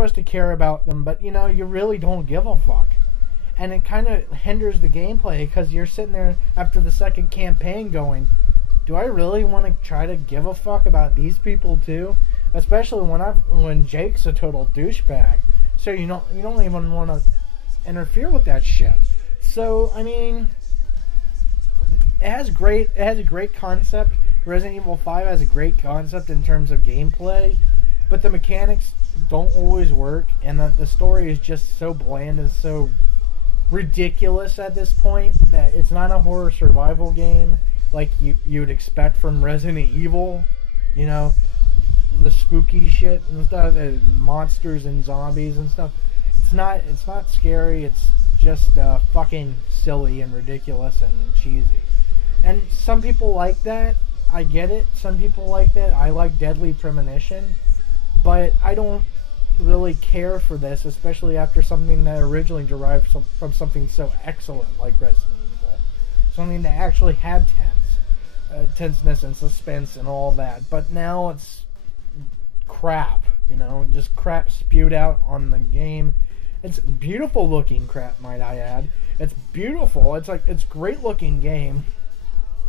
supposed to care about them, but you know, you really don't give a fuck. And it kind of hinders the gameplay because you're sitting there after the second campaign going, do I really want to try to give a fuck about these people too? Especially when Jake's a total douchebag. So you don't even want to interfere with that shit. So I mean, it has a great concept. Resident Evil 5 has a great concept in terms of gameplay, but the mechanics don't always work, and the story is just so bland and so ridiculous at this point that it's not a horror survival game like you would expect from Resident Evil. You know, the spooky shit and stuff, the monsters and zombies and stuff. It's not scary. It's just fucking silly and ridiculous and cheesy. And some people like that. I get it. Some people like that. I like Deadly Premonition, but I don't really care for this, especially after something that originally derived from something so excellent like Resident Evil. Something that actually had tenseness and suspense and all that. But now it's crap, you know, just crap spewed out on the game. It's beautiful looking crap, might I add. It's beautiful. It's great looking game.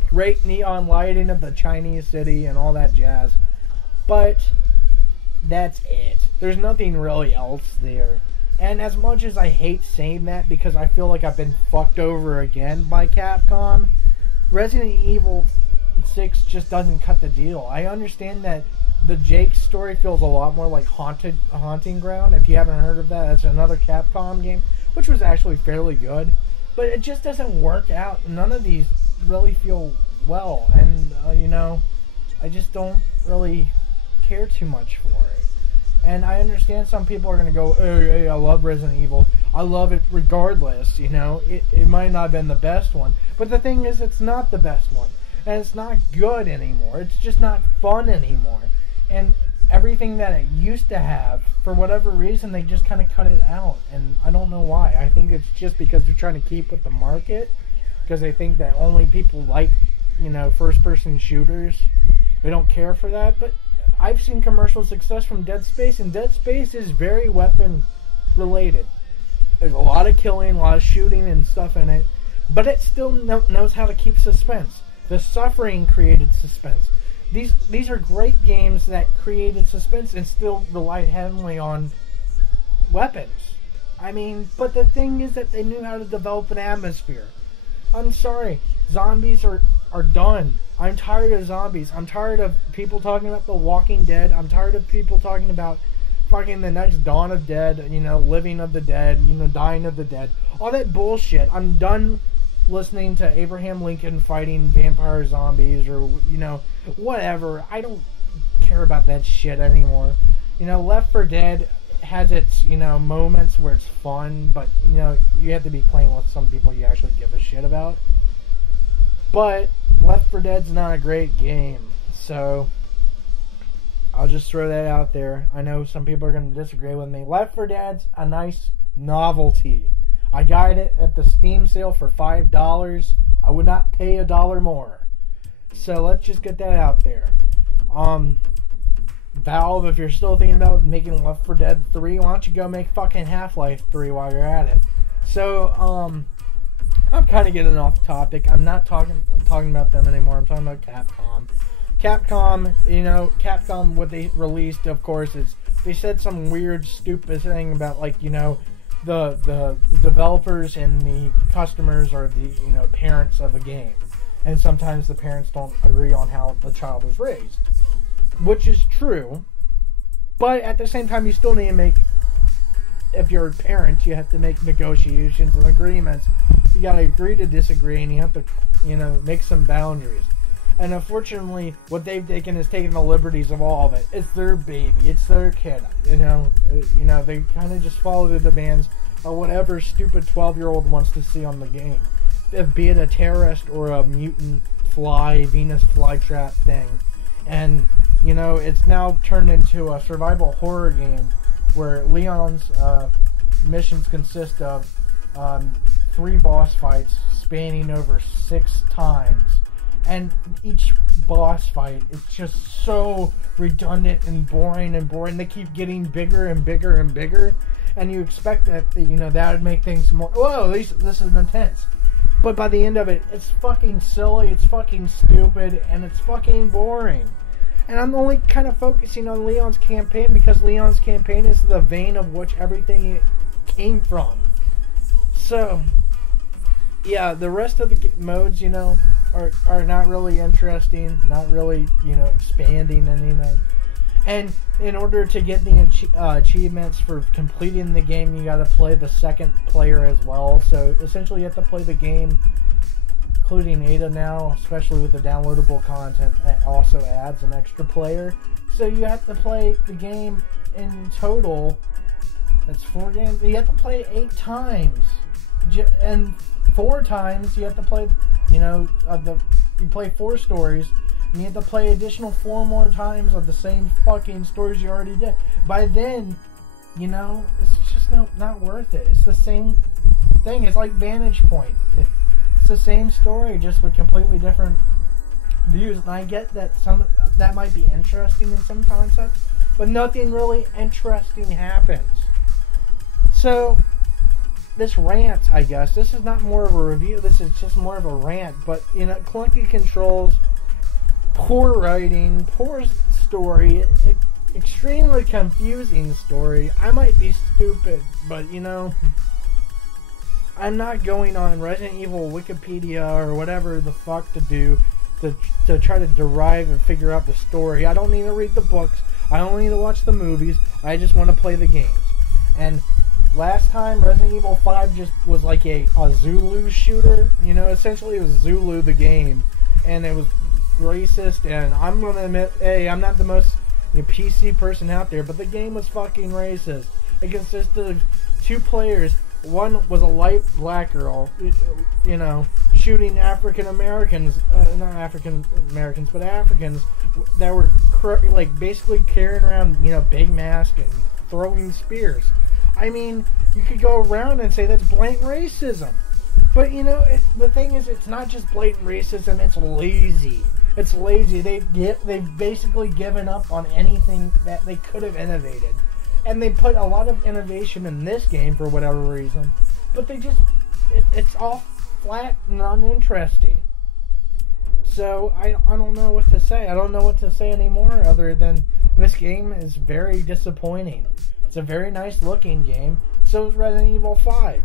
Great neon lighting of the Chinese city and all that jazz. But that's it. There's nothing really else there. And as much as I hate saying that because I feel like I've been fucked over again by Capcom, Resident Evil 6 just doesn't cut the deal. I understand that the Jake story feels a lot more like Haunting Ground. If you haven't heard of that, that's another Capcom game, which was actually fairly good. But it just doesn't work out. None of these really feel well. And, you know, I just don't really care too much for it. And I understand some people are going to go, hey, I love Resident Evil. I love it regardless, you know. It might not have been the best one. But the thing is, it's not the best one. And it's not good anymore. It's just not fun anymore. And everything that it used to have, for whatever reason, they just kind of cut it out. And I don't know why. I think it's just because they're trying to keep with the market. Because they think that only people like, you know, first-person shooters. They don't care for that. But I've seen commercial success from Dead Space, and Dead Space is very weapon-related. There's a lot of killing, a lot of shooting and stuff in it. But it still knows how to keep suspense. The Suffering created suspense. These are great games that created suspense and still relied heavily on weapons. I mean, but the thing is that they knew how to develop an atmosphere. I'm sorry, zombies are done. I'm tired of zombies. I'm tired of people talking about The Walking Dead. I'm tired of people talking about fucking the next Dawn of Dead, you know, Living of the Dead, you know, Dying of the Dead. All that bullshit. I'm done listening to Abraham Lincoln fighting vampire zombies or, you know, whatever. I don't care about that shit anymore. You know, Left 4 Dead has its, you know, moments where it's fun, but, you know, you have to be playing with some people you actually give a shit about. But Left 4 Dead's not a great game, so I'll just throw that out there. I know some people are going to disagree with me. Left 4 Dead's a nice novelty. I got it at the Steam sale for $5. I would not pay $1 more. So let's just get that out there. Valve, if you're still thinking about making Left 4 Dead 3, why don't you go make fucking Half-Life 3 while you're at it? So, I'm kind of getting off topic. I'm talking about them anymore. I'm talking about Capcom. Capcom, you know, Capcom, what they released, of course, is they said some weird, stupid thing about, like, you know, the developers and the customers are the, you know, parents of a game. And sometimes the parents don't agree on how the child is raised. Which is true. But at the same time, you still need to make, if you're parents, you have to make negotiations and agreements. You gotta agree to disagree, and you have to, you know, make some boundaries. And unfortunately, what they've taken is taking the liberties of all of it. It's their baby. It's their kid. You know, they kind of just follow the demands of whatever stupid 12-year-old wants to see on the game. Be it a terrorist or a mutant fly, Venus flytrap thing. And, you know, it's now turned into a survival horror game where Leon's missions consist of 3 boss fights spanning over 6 times. And each boss fight is just so redundant and boring and boring. They keep getting bigger and bigger and bigger. And you expect that, that would make things more, whoa, at least this is intense. But by the end of it, it's fucking silly, it's fucking stupid, and it's fucking boring. And I'm only kind of focusing on Leon's campaign because Leon's campaign is the vein of which everything came from. So, yeah, the rest of the modes, are not really interesting, not really, expanding anything. And in order to get the achievements for completing the game, you gotta play the second player as well. So essentially you have to play the game, including Ada now, especially with the downloadable content, that also adds an extra player. So you have to play the game in total, that's 4 games, you have to play 8 times. And 4 times you have to play, you play 4 stories, and you have to play additional 4 more times of the same fucking stories you already did. By then, it's just not worth it. It's the same thing. It's like Vantage Point. It's the same story, just with completely different views. And I get that that might be interesting in some concepts, but nothing really interesting happens. So, this rant, I guess, this is not more of a review, this is just more of a rant, but, clunky controls, poor writing, poor story, extremely confusing story. I might be stupid, but I'm not going on Resident Evil Wikipedia or whatever the fuck to do to try to derive and figure out the story. I don't need to read the books. I don't need to watch the movies. I just want to play the games. And last time, Resident Evil 5 just was like a Zulu shooter. Essentially it was Zulu the game, and it was racist, and I'm gonna admit, hey, I'm not the most PC person out there, but the game was fucking racist. It consisted of 2 players. One was a light black girl, shooting African Americans, not African Americans, but Africans that were basically carrying around, big masks and throwing spears. I mean, you could go around and say that's blatant racism. But, the thing is, it's not just blatant racism, it's lazy. It's lazy. They've basically given up on anything that they could have innovated. And they put a lot of innovation in this game for whatever reason. But it's all flat and uninteresting. So, I don't know what to say. I don't know what to say anymore other than this game is very disappointing. It's a very nice looking game. So is Resident Evil 5.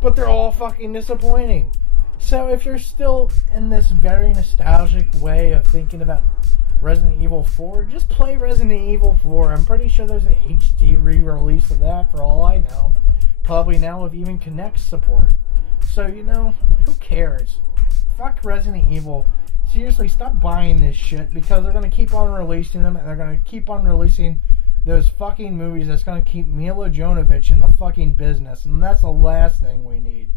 But they're all fucking disappointing. So if you're still in this very nostalgic way of thinking about Resident Evil 4, just play Resident Evil 4. I'm pretty sure there's an HD re-release of that for all I know. Probably now with even Kinect support. So, who cares? Fuck Resident Evil. Seriously, stop buying this shit because they're going to keep on releasing them, and they're going to keep on releasing those fucking movies that's going to keep Mila Jovovich in the fucking business, and that's the last thing we need.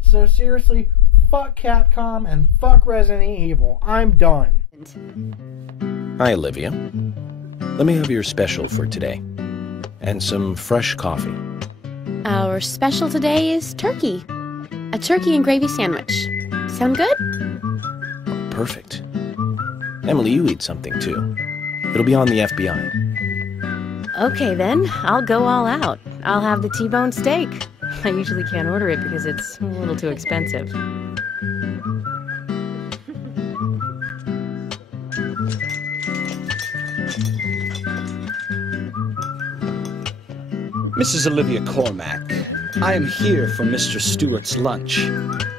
So seriously, fuck Capcom and fuck Resident Evil. I'm done. Hi, Olivia. Let me have your special for today. And some fresh coffee. Our special today is turkey. A turkey and gravy sandwich. Sound good? Oh, perfect. Emily, you eat something too. It'll be on the FBI. Okay then, I'll go all out. I'll have the T-bone steak. I usually can't order it because it's a little too expensive. Mrs. Olivia Cormack, I am here for Mr. Stewart's lunch.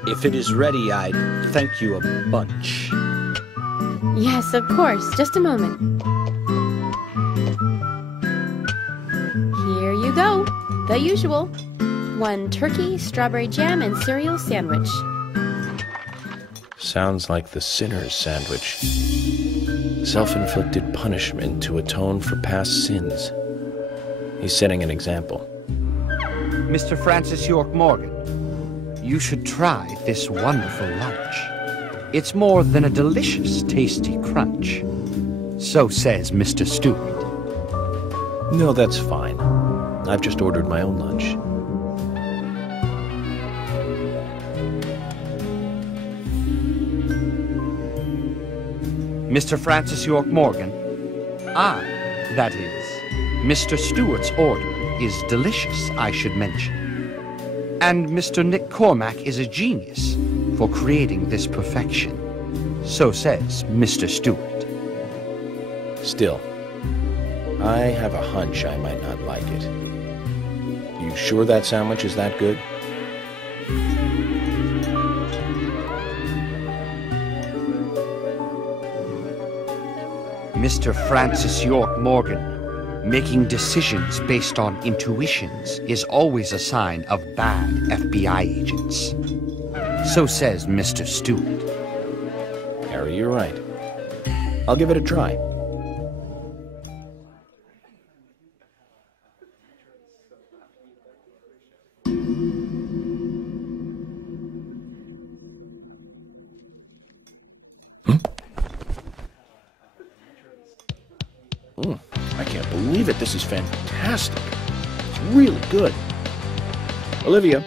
If it is ready, I'd thank you a bunch. Yes, of course. Just a moment. Here you go. The usual. 1 turkey, strawberry jam, and cereal sandwich. Sounds like the sinner's sandwich. Self-inflicted punishment to atone for past sins. He's setting an example. Mr. Francis York Morgan, you should try this wonderful lunch. It's more than a delicious, tasty crunch. So says Mr. Stewart. No, that's fine. I've just ordered my own lunch. Mr. Francis York Morgan? I, that is, Mr. Stewart's order is delicious, I should mention. And Mr. Nick Cormack is a genius for creating this perfection. So says Mr. Stewart. Still, I have a hunch I might not like it. You sure that sandwich is that good? Mr. Francis York Morgan, making decisions based on intuitions is always a sign of bad FBI agents. So says Mr. Stewart. Harry, you're right. I'll give it a try. I can't believe it. This is fantastic. It's really good. Olivia,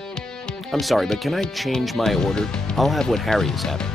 I'm sorry, but can I change my order? I'll have what Harry is having.